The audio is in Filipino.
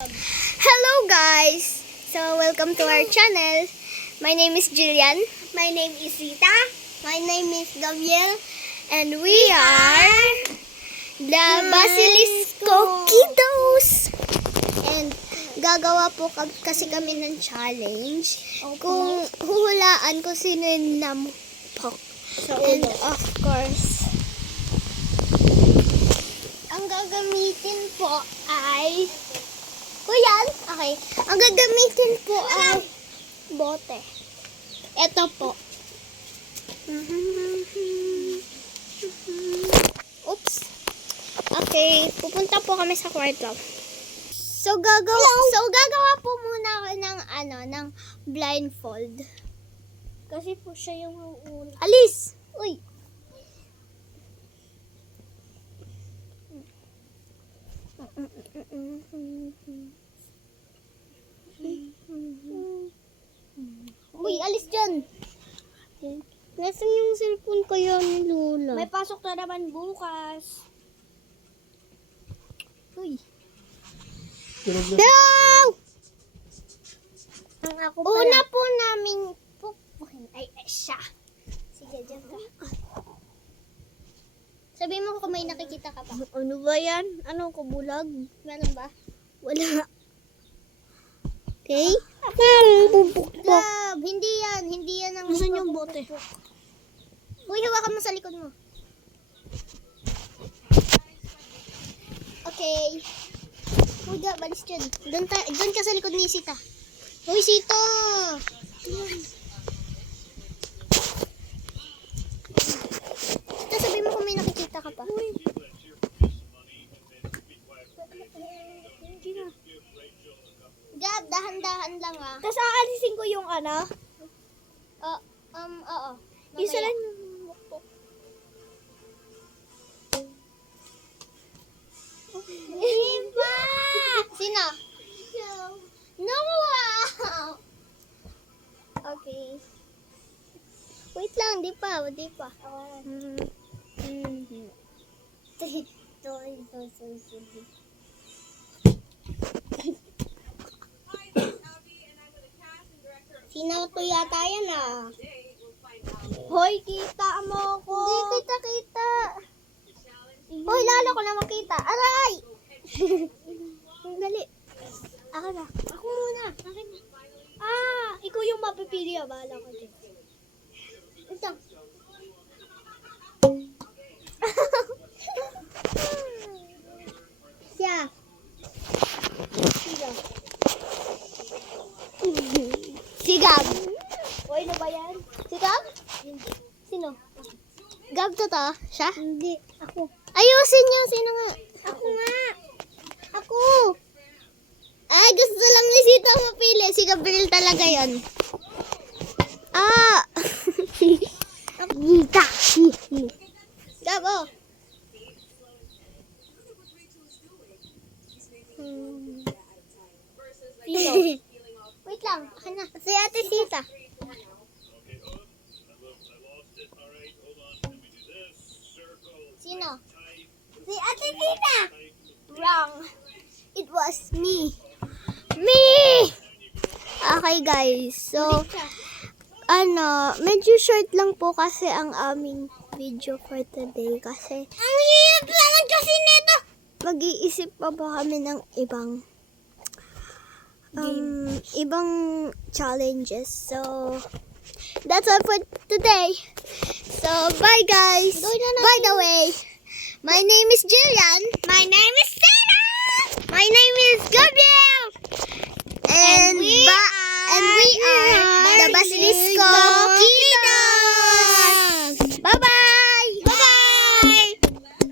Hello guys! So welcome to our channel. My name is Jillian. My name is Rita. My name is Gabriel. And we are the Basilisco Kiddos. And gagawa po kasi kami ng challenge. Kung huhulaan ko sino yung nampok. And of course, ang gagamitin po ay Kuyan? Okay. Ang gagamitin po ay bote. Ito po. Oops. Okay. Pupunta po kami sa kwarto. So gagawa po muna ako ng blindfold. Kasi po siya yung una. Alis! Uy! Uy, alis dyan! Nasaan yung cellphone kaya ni Lola? May pasok na naman bukas. Uy! No! Ang ako pala. Una po namin pupuhin ay siya. Sige, dyan ka. Sabihin mo kung may nakikita ka pa. Ano ba yan? Ano ko bulag? Meron ba? Wala. Okay? Bubukbok. Gab! Hindi yan ang Nasaan yung bote? Uy, hawakan mo sa likod mo. Okay. Uy, Gab, balis dyan. Doon ka sa likod ni Sita. Uy, Sita! Sita, sabihin mo kung may nakikita ka pa. Gab, dahan-dahan lang ah. Tapos aalisin ko yung ano? Oo. Isa Mamaya. lang yung bukbok. Iba! Sino? No! Wow! Okay. Wait lang, di pa. Sino to yata yan ah? Hoy, kita mo ko. Hindi kita. Hoy, lalo ko na makita. Aray! Dali. Ako na. Ako muna. Akin na. Ikaw yung mapipili. Bahala ko dyan. Ito. Siya. Si Gab. Hoy, ano ba yan? Si Gab? Sino? Gab to? Siya? Hindi. Ako. Ayusin niyo. Sino nga? Ako nga. Ako. Ay, gusto lang ni Sita mapili. Si Gabriel talaga yon. Gita. Gab, oh. Sino? Wait lang. Akin na. Si Ate Sita. Sino? Si Ate Sita. Wrong. It was me. Okay guys. So, medyo short lang po kasi ang aming video for today. Kasi, Ang hirap naman kasi nito. mag-iisip pa ba kami ng ibang challenges. So, that's all for today. So, bye guys. By the way, my name is Jillian. My